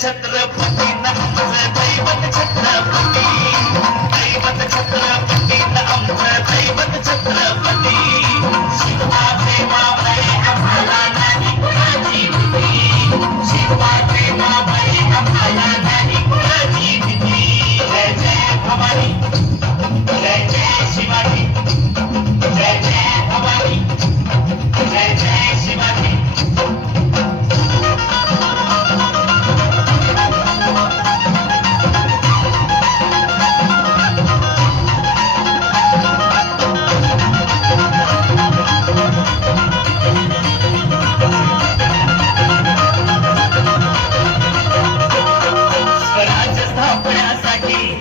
छत्र भक्ति नंद दैवन छत्र थांबण्यासाठी